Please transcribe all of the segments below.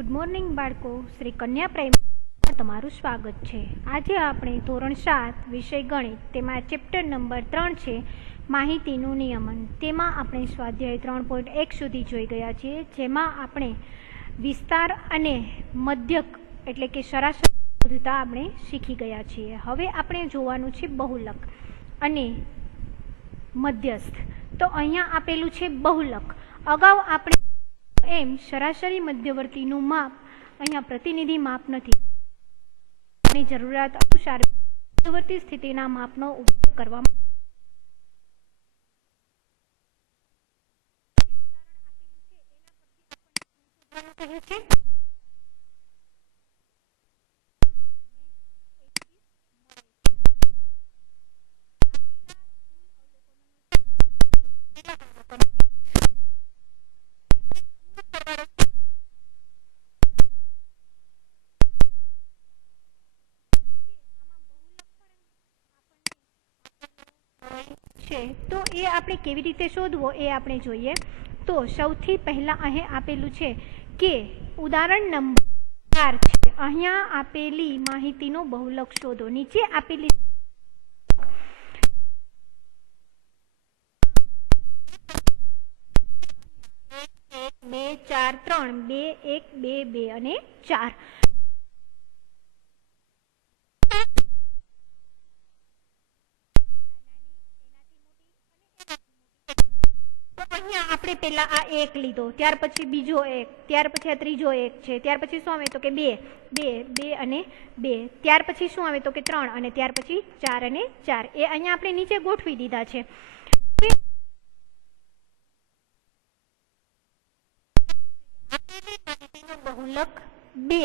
Good morning बाळको, Shri कन्या primary तमारुं स्वागत है। आज आपणे धोरण 7 विषय गणित तेमां चेप्टर नंबर 3 छे माहितीनुं नियमन। तेमां आपणे स्वाध्याय 3.1 सुधी जोई गया छीए, जेमां आपणे विस्तार अने मध्यक एटले के सरासरी शोधता आपणे शीखी गया छीए। हवे आपणे जोवानुं छे बहुलक अने मध्यस्थ। तो अहींया आपेलुं छे बहुलक। अगाऊ आपणे एम सरासरी मध्यवर्तीनुं माप अहींया प्रतिनिधि माप नथी। जरूरत अनुसार मध्यवर्ती स्थितिना मापनो उपयोग करवामां આવે છે। तो ए आपणे केवी रीते शोधवो ए आपणे जोईए। तो सौथी पहला अहीं आपेलुं छे के उदाहरण नंबर 4 छे। अहींया आपेली माहितीनो बहुलक शोधो। नीचे आपेली 2 4 3 2 1 2 2 અને 4 આપણે પહેલા આ એક લીધો, ત્યાર પછી બીજો એક, ત્યાર પછી આ ત્રીજો એક છે, ત્યાર પછી શું આવે તો કે 2 2 2 અને 2, ત્યાર પછી શું આવે તો કે 3 અને ત્યાર પછી 4 અને 4 એ અહીંયા આપણે નીચે ગોઠવી દીધા છે। बहुलक 2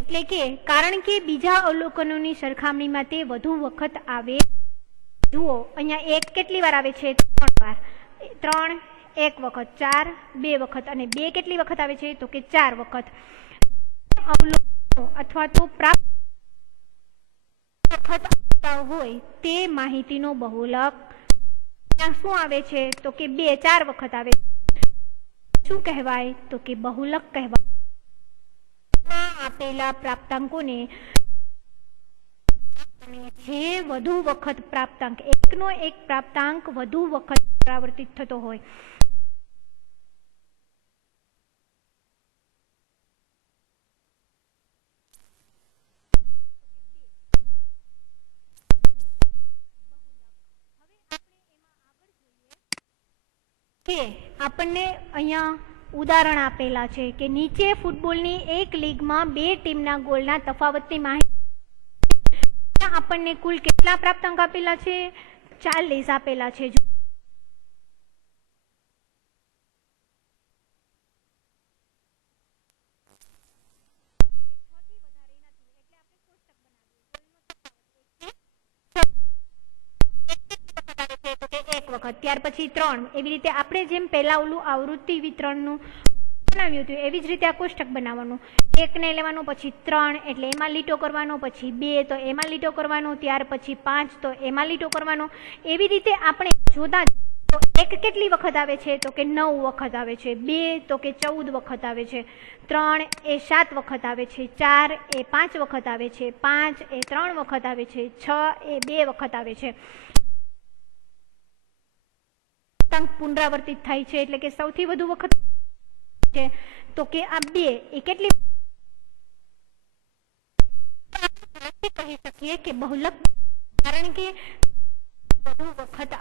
એટલે કે કારણ કે બીજા અવલોકનોની સરખામણીમાં તે વધુ વખત આવે। જુઓ અહીંયા એક કેટલી વાર આવે છે? 3 વાર। 3 एक वखत, 4 2 वखत અને 2 કેટલી વખત આવે છે તો કે 4 વખત। અવલોકનો અથવા તો પ્રાપ્ત વખત આવતા હોય તે માહિતીનો બહુલક શું આવે છે તો કે 2 4 વખત આવે। શું કહેવાય તો કે બહુલક કહેવાય। આપેલા પ્રાપ્તાંકોને જે વધુ વખત પ્રાપ્તાંક એકનો એક પ્રાપ્તાંક વધુ વખત પુનરાવર્તિત થતો હોય કે આપણને અહીંયા ઉદાહરણ આપેલા છે કે નીચે ફૂટબોલની એક લીગમાં બે ટીમના ગોલના તફાવતની માહિતી આપણને કુલ કેટલા પ્રાપ્તાંક આપેલા છે? 40 આપેલા છે। ત્યાર પછી 3 એવી રીતે આપણે જેમ પહેલા ઓલું આવૃત્તિ વિતરણનું બનાવ્યું હતું એવી જ રીતે આ કોષ્ટક બનાવવાનું। 1 ને લેવાનો, પછી 3 એટલે એમાં લીટો કરવાનો, પછી 2 તો એમાં લીટો કરવાનો, ત્યાર પછી 5 તો એમાં લીટો કરવાનો। એવી રીતે આપણે જોતા તો 1 કેટલી વખત આવે છે તો કે 9 વખત આવે છે, 2 તો કે 14 વખત આવે છે, 3 એ 7 વખત આવે છે, 4 એ 5 વખત આવે છે, 5 એ 3 વખત આવે છે, 6 એ 2 વખત આવે છે। પુનરાવર્તિત થાય છે એટલે કે સૌથી વધુ વખત છે તો કે આ 2 એ કેટલી કહી શકીએ કે બહુલક, કારણ કે વધુ વખત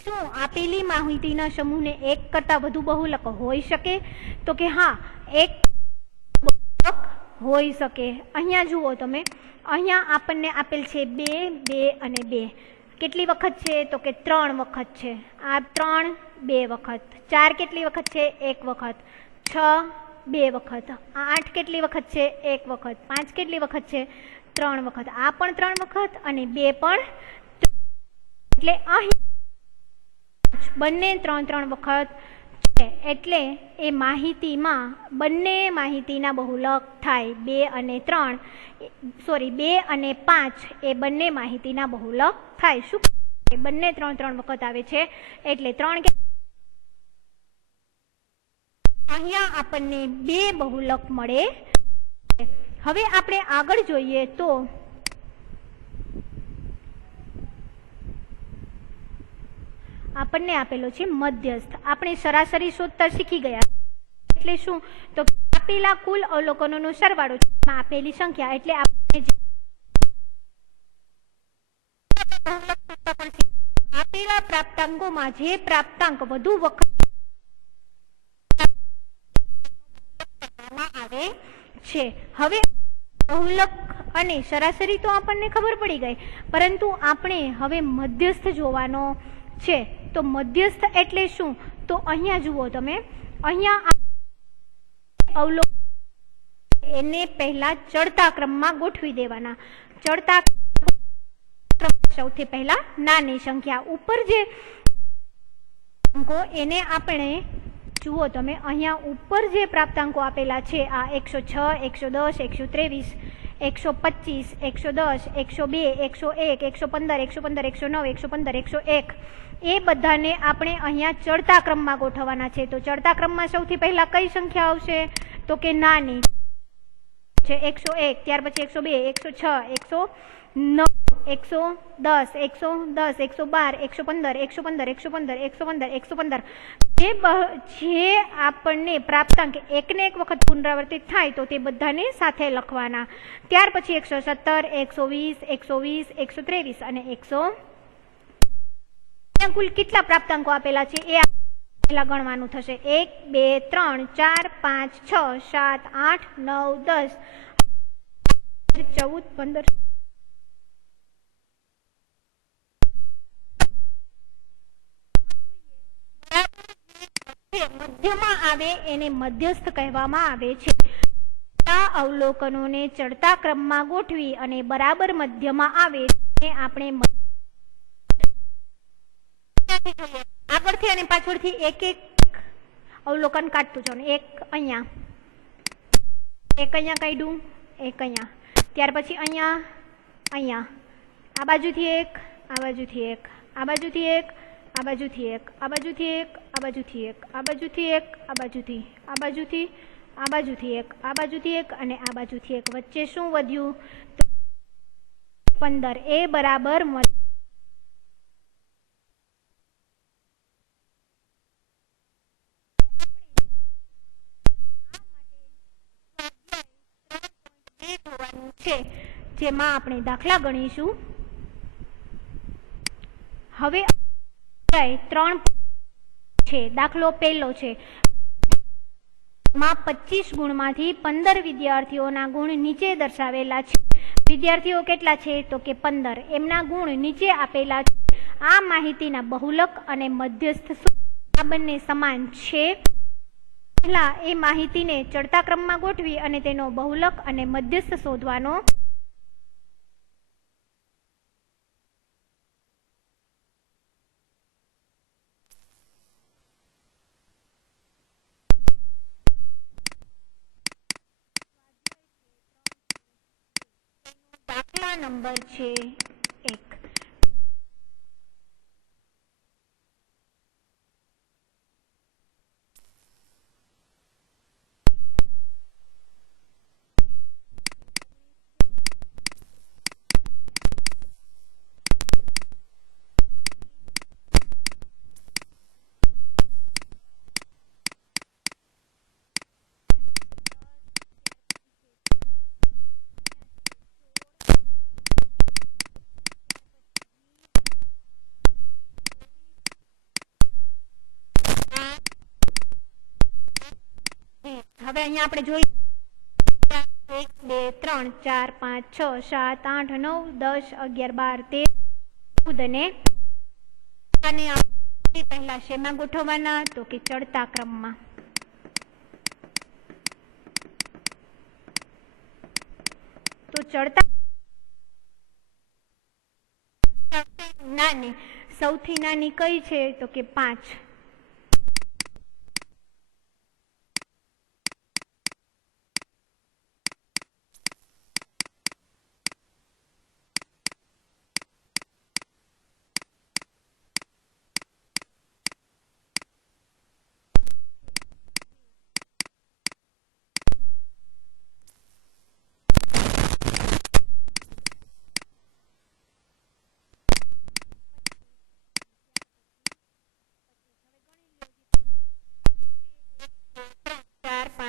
શું આપેલી માહિતીના સમૂહને એક કરતા વધુ બહુલક હોઈ શકે તો કે હા, એક બહુલક હોઈ શકે। અહીંયા જુઓ તમે, અહીંયા આપણને આપેલ છે 2 2 અને 2 કેટલી વખત છે તો કે 3 વખત છે। આ 3 2 વખત, 4 કેટલી વખત છે? 1 વખત, 6 2 વખત, 8 કેટલી વખત છે? 1 વખત, 5 કેટલી વખત છે? 3 વખત, આ પણ 3 વખત અને 2 પણ, એટલે અહીં બંને 3 3 વખત એટલે એ માહિતીમાં બંને માહિતીના બહુલક થાય 2 અને 3 2 અને 5 એ બંને માહિતીના બહુલક થાય. શું બંને 3 વખત આવે છે એટલે 3 અહીંયા આપણને 2 બહુલક મળે. હવે આપણે આગળ જોઈએ તો આપણને આપેલો છે મધ્યસ્થ. આપણે સરાસરી શોધતા શીખી ગયા એટલે શું તો આપેલા કુલ અવલોકનોનો સરવાળો આપેલી સંખ્યા એટલે આપણે આપેલા પ્રાપ્તાંકોમાં જે પ્રાપ્તાંક વધુ વખત આવે છે. હવે બહુલક અને સરાસરી તો આપણને ખબર પડી ગઈ, પરંતુ આપણે હવે મધ્યસ્થ જોવાનો છે. તો મધ્યસ્થ એટલે શું તો અહીંયા જુઓ તમે, અહીંયા અવલોકન એને પહેલા ચડતા ક્રમમાં ગોઠવી દેવાના. ચડતા ક્રમ સૌથી પહેલા નાની સંખ્યા ઉપર જે અંકો એને આપણે જુઓ તમે અહીંયા ઉપર જે પ્રાપ્તાંકો આપેલા છે આ 106, 110, 123, 125, 110, 102, 101, 115, 115, 109, 115, 101 એ બધાને આપણે અહીંયા ચડતા ક્રમમાં ગોઠવવાના છે. તો ચડતા ક્રમમાં સૌથી પહેલા કઈ સંખ્યા આવશે તો કે નાની છે 101, ત્યાર પછી 102, 106, 109, 110, 112, 115, 115, જે આપણને પ્રાપ્તાંક એકને એક વખત પુનરાવર્તિત થાય તો તે બધાને સાથે લખવાના. ત્યાર પછી 117, 120, 123 અને 100 કુલ કેટલા પ્રાપ્તાંકો આપેલા છે એ પહેલા ગણવાનું થશે. 1, 2, 3, 4, 5, 6, 7, 8, 9, 10, 14, 15 મધ્યમાં આવે એને મધ્યસ્થ કહેવામાં આવે છે. અવલોકનોને ચડતા ક્રમમાં ગોઠવી અને બરાબર મધ્યમાં આવે તેને આપણે આગળથી અને પાછળથી એક એક અવલોકન કાઢતું જાવ. એક અહીંયા કાઢ્યું, એક અહીંયા, ત્યાર પછી અહીંયા આ બાજુથી એક, આ બાજુથી એક, આ બાજુથી એક, આ બાજુથી એક, આ બાજુથી એક, આ બાજુથી એક, આ બાજુથી એક, આ બાજુથી, આ બાજુથી, આ બાજુથી એક, આ બાજુથી એક અને આ બાજુથી એક. વચ્ચે શું વધ્યું 15. એ બરાબર છે જેમાં આપણે દાખલા ગણીશું. હવે 3 છે. દાખલો પહેલો છે માં 25 ગુણમાંથી 15 વિદ્યાર્થીઓના ગુણ નીચે દર્શાવેલા છે. વિદ્યાર્થીઓ કેટલા છે તો કે 15. એમના ગુણ નીચે આપેલા છે. આ માહિતીના બહુલક અને મધ્યસ્થ આ બંને સમાન છે. પહેલા એ માહિતીને ચડતા ક્રમમાં ગોઠવી અને તેનો બહુલક અને મધ્યસ્થ શોધવાનો. દાખલા નંબર છે 1. હવે અહીંયા આપણે જોઈ 1, 2, 3, 4, 5, 6, 7, 8, 9, 10, 11, 12, 13 અને પહેલા શેમાં ગોઠવવાના તો કે ચડતા ક્રમમાં. તો ચડતા નાની સૌથી નાની કઈ છે તો કે 5.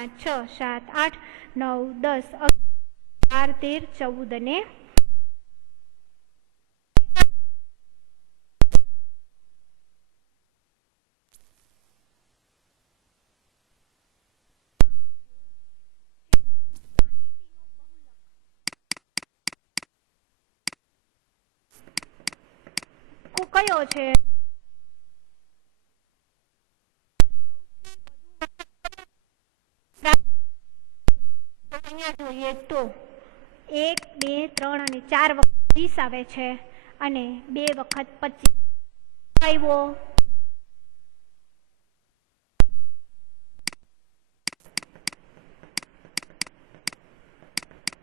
5, 6, 7, 8, 9, 10, 11, 12, 13, 14 અને કયો છે? અહીંયા જોઈએ તો 1, 2, 3 અને 4 વખત 20 આવે છે અને 2 વખત 25 આવ્યો.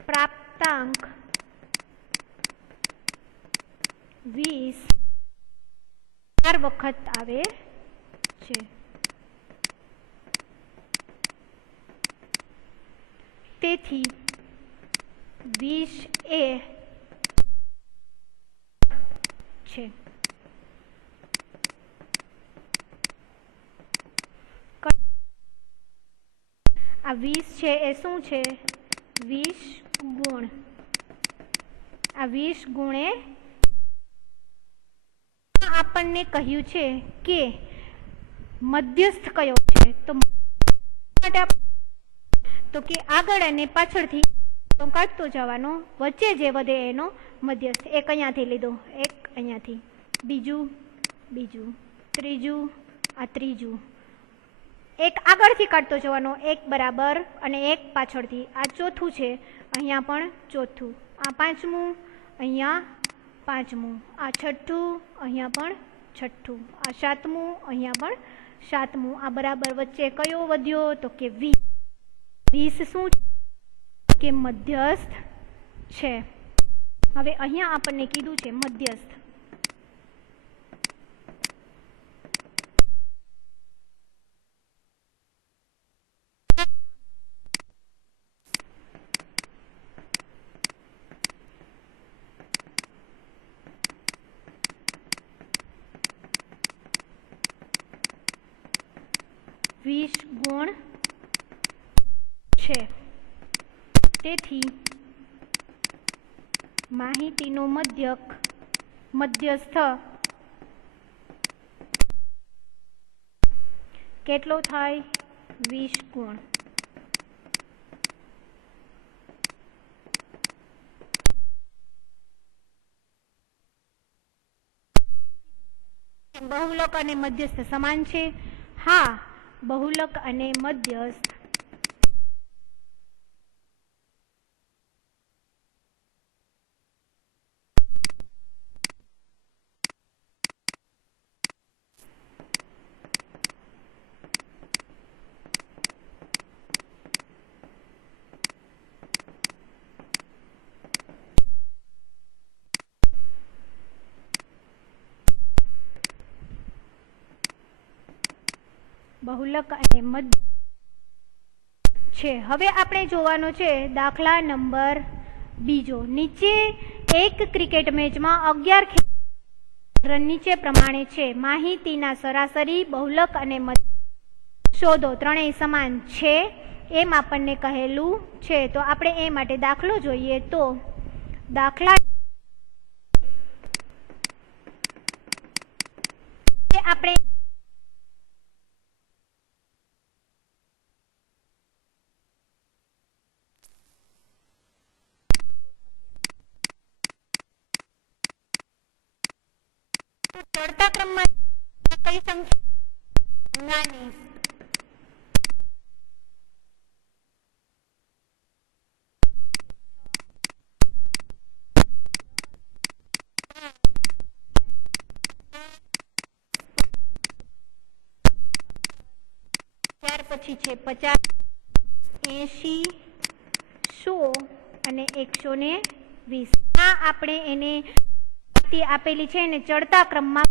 પ્રાપ્તાંક 20 4 વખત આવે છે. તેથી 20 એ છે. આ 20 છે એ શું છે? 20 ગુણ. આ 20 ગુણે આપણને કહ્યું છે કે મધ્યસ્થ કયો છે. તો કે આગળ અને પાછળથી કાઢતો જવાનો, વચ્ચે જે વધે એનો મધ્યસ્થ. એક અહીંયાથી લીધો, એક અહીંયાથી, બીજું, ત્રીજું, આ ત્રીજું. એક આગળથી કાઢતો જવાનો, એક બરાબર અને એક પાછળથી. આ ચોથું છે, અહીંયા પણ ચોથું. આ પાંચમું, અહીંયા પાંચમું. આ છઠ્ઠું, અહીંયા પણ છઠ્ઠું. આ સાતમું, અહીંયા પણ સાતમું. આ બરાબર વચ્ચે કયો વધ્યો? તો કે 20. 20 શું કે મધ્યસ્થ છે. હવે અહીંયા આપણને કીધું છે મધ્યસ્થ. ગુણ છે. તેથી માહિતીનો મધ્યસ્થ કેટલો થાય? 20 ગુણ. બહુલક અને મધ્યસ્થ સમાન છે? હા, બહુલક અને મધ્યસ્થ બહુલક અને મધ્ય છે. હવે આપણે જોવાનો છે દાખલા નંબર 2. નીચે એક ક્રિકેટ મેચમાં 11 રન નીચે પ્રમાણે છે. માહિતીના સરાસરી, બહુલક અને મધ્ય શોધો. ત્રણેય સમાન છે એમ આપણને કહેલું છે. તો આપણે એ માટે દાખલો જોઈએ. તો દાખલા આપણે ચડતા ક્રમમાં કઈ સંખ્યા નાની? ત્યાર પછી છે 50, 80, 100 અને 120. આ આપણે એને આપેલી છે ને ચડતા ક્રમમાં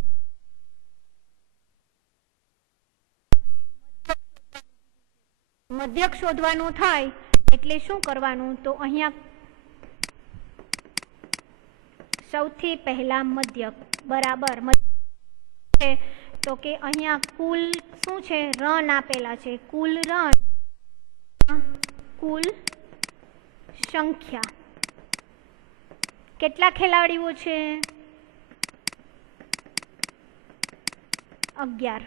મધ્યક શોધવાનું થાય. એટલે શું કરવાનું? તો અહીંયા સૌથી પહેલા મધ્યક બરાબર છે. તો કે અહીંયા કુલ શું છે? રન આપેલા છે. કુલ રન કુલ સંખ્યા. કેટલા ખેલાડીઓ છે? 11.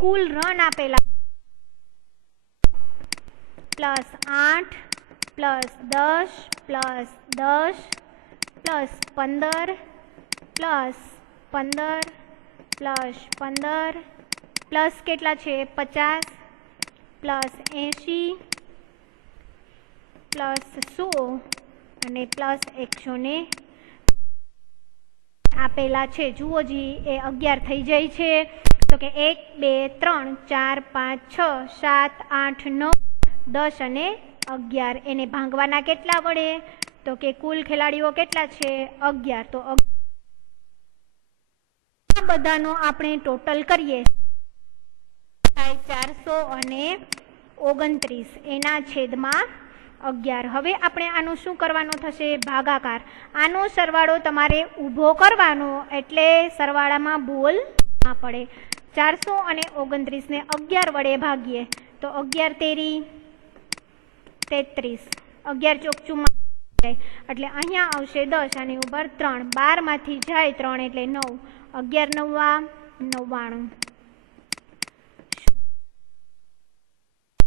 કુલ રન આપેલા +8 +10 +10 +15 +15 +15 પ્લસ કેટલા છે? 50 +80 +100 અને +100 આપેલા છે. જુઓ જી, એ 11 થઈ જાય છે. તો કે 1 2 3 4 5 6 7 8 9 10 અને 11. એને ભાંગવાના કેટલા વડે? તો કે કુલ ખેલાડીઓ કેટલા છે? 11. તો આ બધાનો આપણે ટોટલ કરીએ 429 એના છેદમાં 11. હવે આપણે આનું શું કરવાનું થશે? ભાગાકાર. આનો સરવાળો તમારે ઊભો કરવાનો, એટલે સરવાળામાં ભૂલ ના પડે. 429 ને 11 વડે ભાગીએ તો 11 તેરી 33, 11 ચોક 44, એટલે અહીંયા આવશે 10, આની ઉપર 3, 12 માંથી જાય 3 એટલે 9, 11 નવા 99.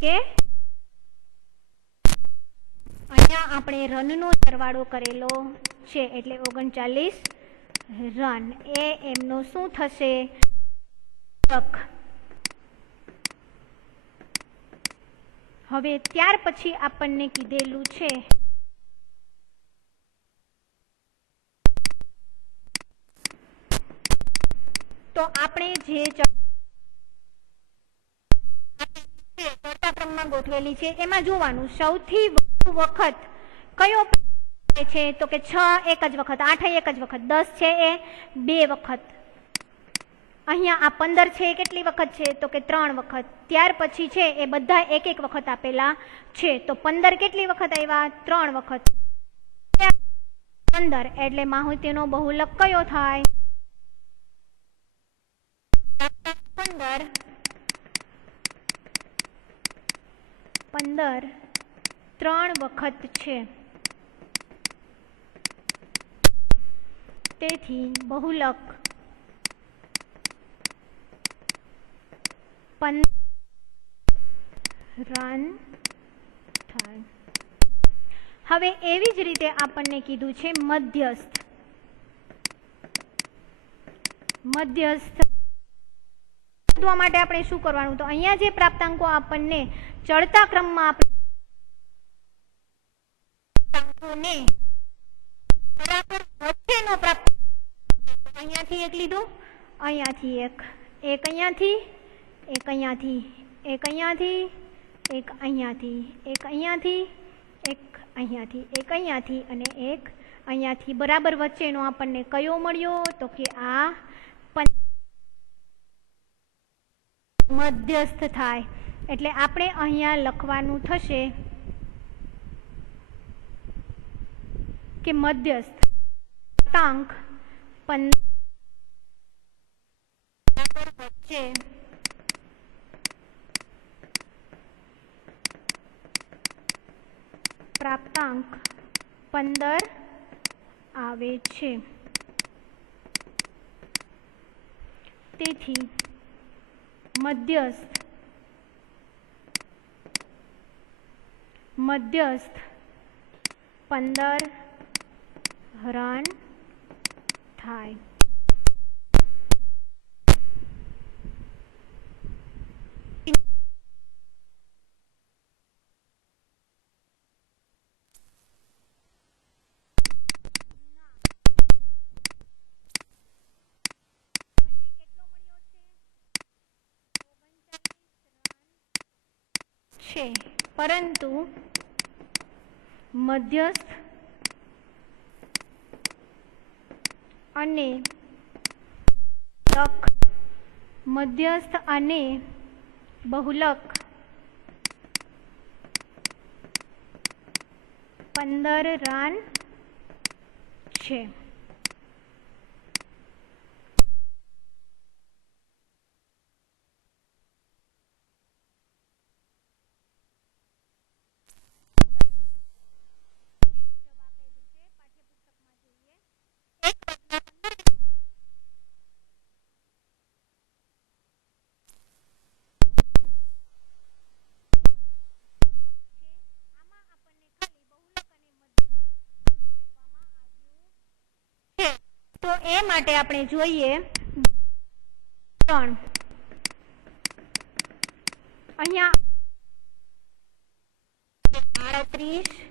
કે અહીંયા આપણે રનનો સરવાળો કરેલો છે એટલે 39 રન. એ એમનો શું થશે? હવે ત્યાર પછી આપણને કીધેલું છે તો આપણે જે ચડતા ક્રમમાં ગોઠવેલી છે એમાં જોવાનું સૌથી વધુ વખત કયો છે? તો કે 6 એક જ વખત, 8 એક જ વખત, 10 છે એ 2 વખત. અહીંયા આ 15 છે એ કેટલી વખત છે? તો કે 3 વખત. ત્યાર પછી છે એ બધા એક એક વખત આપેલા છે. તો 15 કેટલી વખત આવ્યા? 3 વખત. 15 એટલે માહિતીનો બહુલક કયો થાય? 15 3 વખત છે. તેથી બહુલક 15 રન થાય. હવે એવી જ રીતે આપણને કીધું છે મધ્યસ્થ. મધ્યસ્થ શોધવા માટે આપણે શું કરવાનું? તો અહીંયા જે પ્રાપ્તાંકો આપણને ચડતા ક્રમમાં પ્રાપ્તાંકોને બરાબર વચ્ચેનો પ્રાપ્તાંક, અહીંયાથી એક લીધું, અહીંયાથી એક અહીંયાથી, એક અહીંયાથી, એક અહીંયાથી, એક અહીંયાથી, એક અહીંયાથી, એક અહીંયાથી, એક અહીંયાથી અને એક અહીંયાથી. બરાબર વચ્ચેનો આપણને કયો મળ્યો? તો કે આ મધ્યસ્થ થાય. એટલે આપણે અહીંયા લખવાનું થશે કે મધ્યસ્થ પ્રાપ્તાંક 15 વચ્ચે પ્રાપ્તાંક 15 આવે છે. તેથી મધ્યસ્થ 15 રન થાય. છે, પરંતુ મધ્યસ્થ અને મધ્યસ્થ અને બહુલક 15 રન છે. એ માટે આપણે જોઈએ 3 અહીંયા 38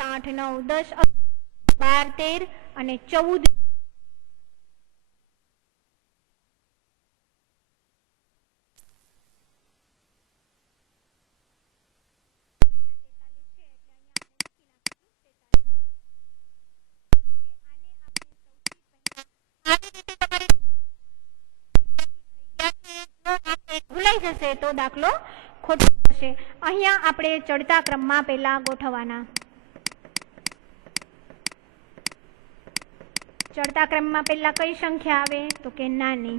8 9 10 12 13 અને 14 ભૂલાઈ જશે તો દાખલો ખોટો થશે. અહીંયા આપણે ચડતા ક્રમમાં પહેલા ગોઠવવાના. ચડતા ક્રમમાં પહેલા કઈ સંખ્યા આવે તો કે નાની.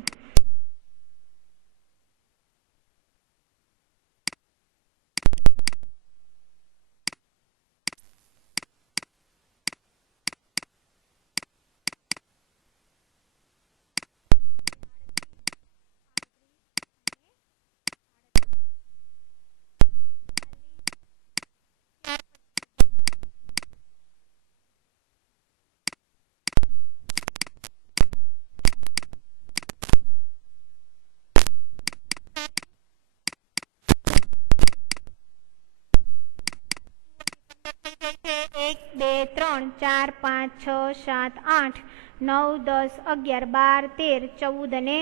એક બે ત્રણ 4 5 6 7 8 9 10 11 12 13 14 અને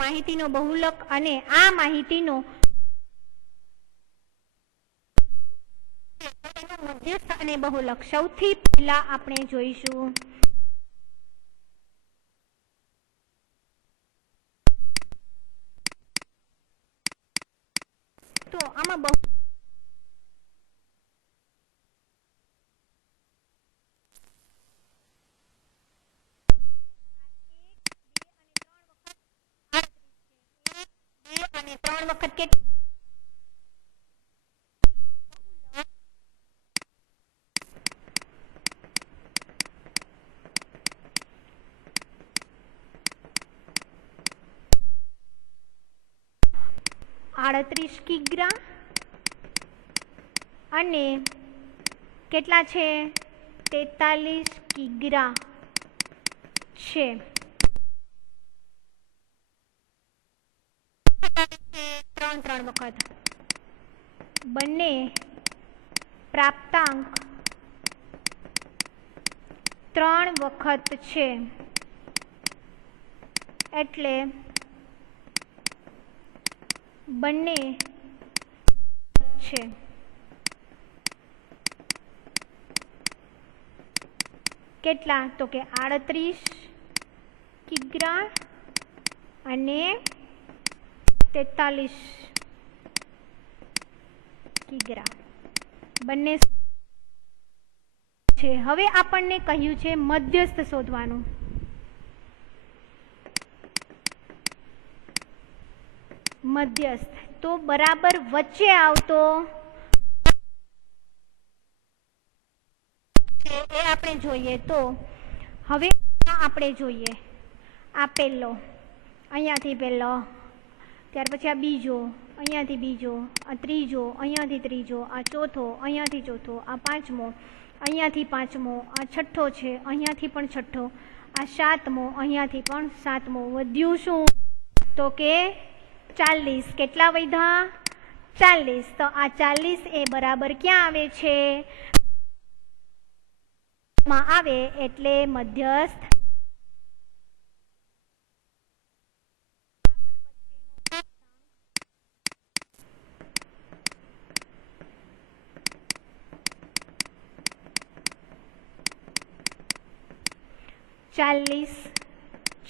માહિતીનો બહુલક અને આ માહિતીનો મધ્યસ્થ અને બહુલક સૌથી પહેલા આપણે જોઈશું. તો આમાં બહુ અને 3 વખત કે 38 કિગ્રા અને કેટલા છે 43 કિગ્રા છે. ત્રણ વખત બંને પ્રાપ્તાંક 3 વખત છે એટલે બંને છે. કેટલા તો કે 38 કિગ્રા અને 43 કિગ્રા બંને છે. હવે આપણને કહ્યું છે મધ્યસ્થ શોધવાનું. મધ્યસ્થ તો બરાબર વચ્ચે આવતો એ આપણે જોઈએ. તો હવે આપણે જોઈએ આ પહેલો, અહીંયાથી પહેલો, ત્યાર પછી આ બીજો, અહીંયાથી બીજો, આ ત્રીજો, અહીંયાથી ત્રીજો, આ ચોથો, અહીંયાથી ચોથો, આ પાંચમો, અહીંયાથી પાંચમો, આ છઠ્ઠો છે, અહીંયાથી પણ છઠ્ઠો, આ સાતમો, અહીંયાથી પણ સાતમો. વધ્યું શું તો કે 40. કેટલા વધ્યા 40. તો આ 40 એ બરાબર ક્યાં આવે છે માં આવે એટલે મધ્યસ્થ.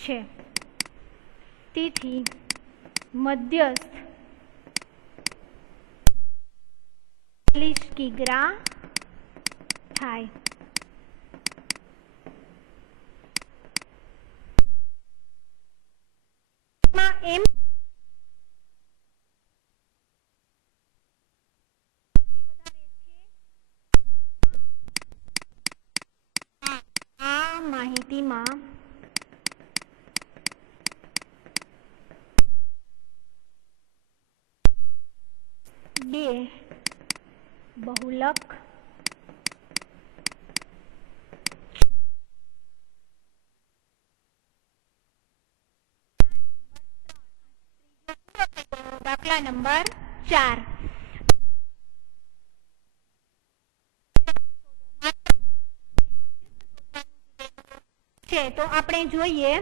છે તેથી મધ્યસ્થ 40 કિગ્રા થાય. એમ આ માહિતીમાં બે બહુલક દાખલા નંબર 4 છે. તો આપણે જોઈએ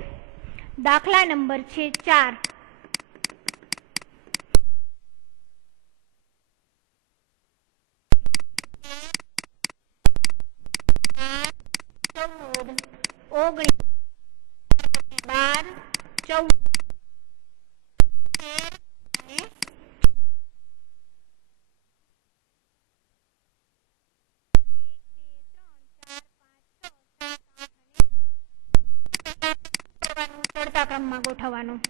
દાખલા નંબર છે 4. ચડતા ક્રમમાં ગોઠવવાનું.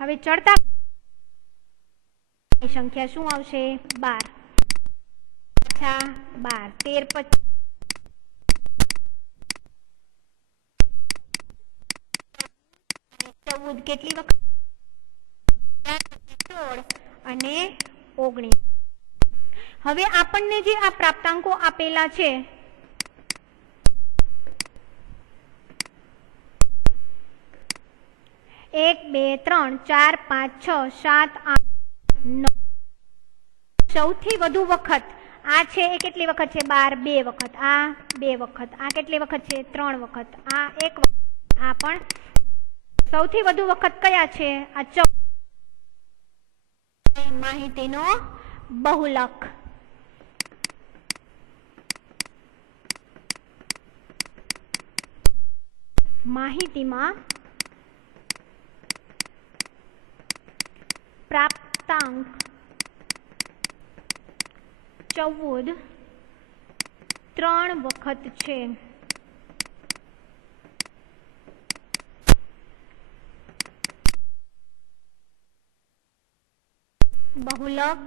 હવે ચડતા સંખ્યા શું આવશે? 12. 12 13 14 કેટલી વખત? 16 અને 19. હવે આપણને જે આ પ્રાપ્તાંકો આપેલા છે એક, બે, 3, 4, 5, 6, 7, 8, 9. સૌથી વધુ વખત આ છે એ કેટલી વખત છે? 12 2 વખત, આ 2 વખત, આ કેટલી વખત છે? 3 વખત, આ 1 વખત, આ પણ સૌથી વધુ વખત કયા છે? આ 14 માહિતીનો બહુલક. માહિતીમાં પ્રાપ્તાંક 14 3 વખત છે. બહુલક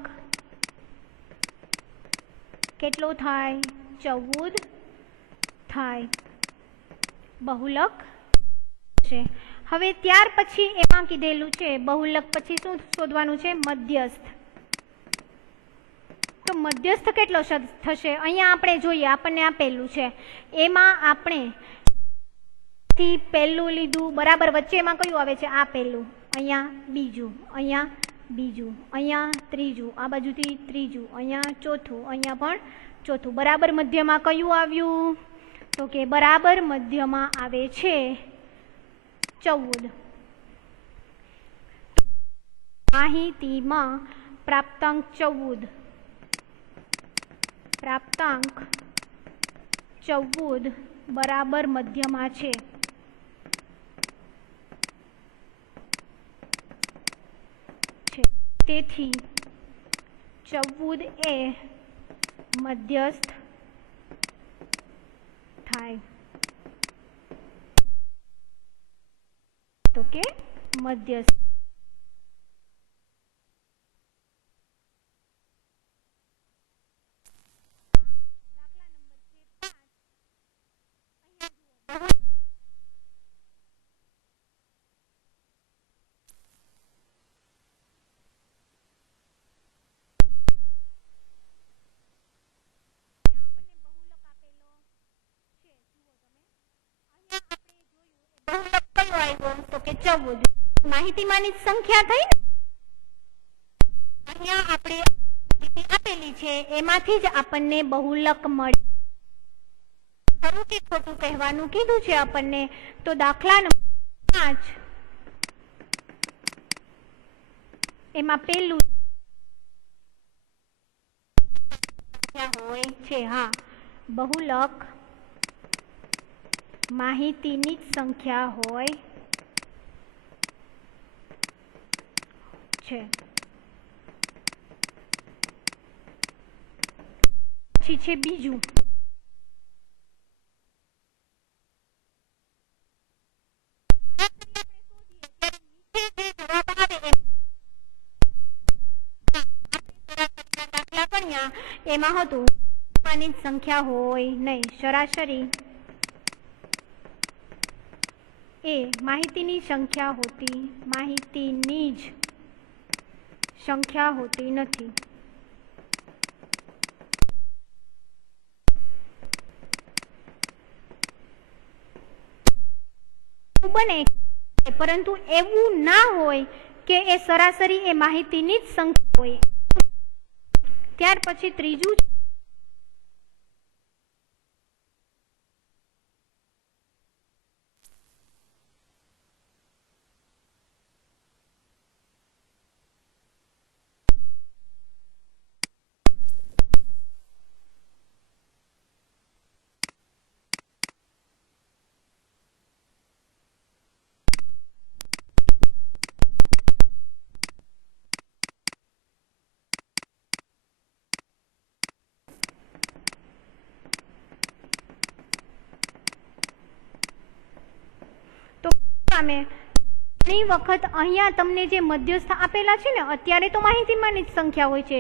કેટલો થાય? 14 થાય. બહુલક છે. હવે ત્યાર પછી એમાં કીધેલું છે બહુલક પછી શું શોધવાનું છે? મધ્યસ્થ. તો મધ્યસ્થ કેટલો થશે? અહીંયા આપણે જોઈએ, આપણને આપેલું છે એમાં આપણે પહેલું લીધું બરાબર, વચ્ચેમાં કયું આવે છે? આ પહેલું, અહીંયા બીજું, અહીંયા બીજું, અહીંયા ત્રીજું, આ બાજુથી ત્રીજું, અહીંયા ચોથું, અહીંયા પણ ચોથું. બરાબર મધ્યમાં કયું આવ્યું? તો કે બરાબર મધ્યમાં આવે છે 14. માહિતીમાં પ્રાપ્તાંક 14 બરાબર મધ્યમાં છે. તેથી 14 એ મધ્યસ્થ થાય. તો કે મધ્યસ્થ. તો કે 14 માહિતીમાંની સંખ્યા થઈ ને, અહીંયા આપણે માહિતી આપેલી છે એમાંથી જ આપણને બહુલક મળે. ખરું કે ખોટું કહેવાનું કીધું છે આપણને. તો દાખલા નંબર 5 એમાં પેલું હોય છે, હા, બહુલક માહિતીની જ સંખ્યા હોય છે। પછી છે બીજું, એમાં હતું માની સંખ્યા હોય નહીં, સરાસરી એ માહિતીની સંખ્યા હોતી, માહિતીની જ સંખ્યા હોતી નથી। બને પરંતુ એવું ના હોય કે એ સરાસરી એ માહિતીની જ સંખ્યા હોય। ત્યાર પછી ત્રીજું ઘણી વખત અહીંયા તમને જે મધ્યસ્થ આપેલા છે ને, અત્યારે તો માહિતીમાંની જ સંખ્યા હોય છે,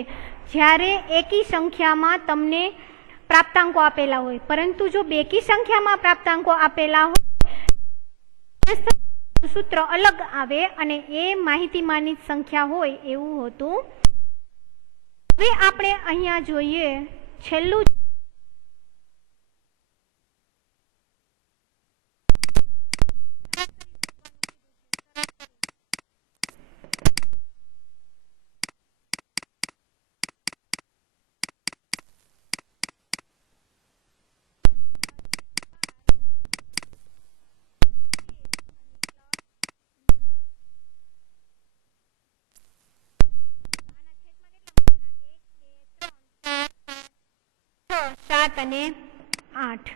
જ્યારે એકી સંખ્યામાં તમને પ્રાપ્તાંકો આપેલા હોય, પરંતુ જો બેકી સંખ્યામાં પ્રાપ્તાંકો આપેલા હોય સૂત્ર અલગ આવે અને એ માહિતીમાંની જ સંખ્યા હોય એવું હોતું। હવે આપણે અહીંયા જોઈએ છેલ્લું અને 8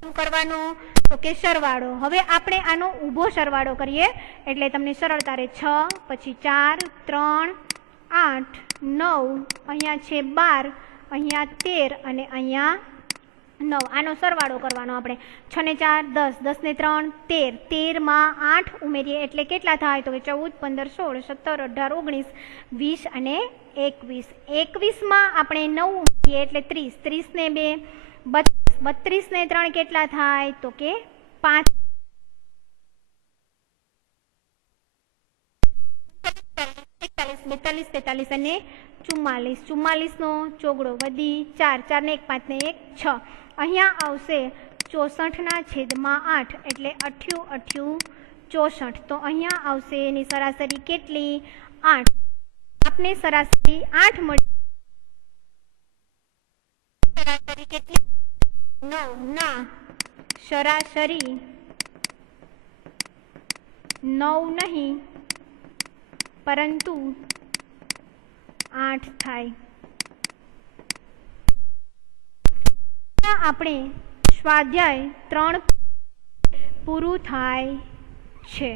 શું કરવાનું તો કે સરવાળો। હવે આપણે આનો ઊભો સરવાળો કરીએ એટલે તમને સરળતા રહે। 6 પછી 4 3 8 9 અહીંયા છે 12 અહીંયા 13 અને અહીંયા 9 આનો સરવાળો કરવાનો આપણે। 6 ને 4 10 10 ને 3 13 13 માં 8 ઉમેરીએ એટલે કેટલા થાય તો કે 14 15 16 17 18 19 20 અને 21 21 માં આપણે 9 ઉમેરીએ એટલે 30 30 ને 2 32 32 ને 3 કેટલા થાય તો કે 5 42 43 અને 44 44 નો ચોગડો વધી 4 4 ને 1 5 ને 1 6 અહીંયા આવશે 64 ના છેદમાં 8 એટલે 8 8 64 તો અહીંયા આવશે એની સરાસરી કેટલી 8 આપને સરાસરી 8 મળી। સરાસરી કેટલી 9 ના સરાસરી 9 નહીં પરંતુ 8 થાય। આપણે સ્વાધ્યાય 3 પૂરું થાય છે।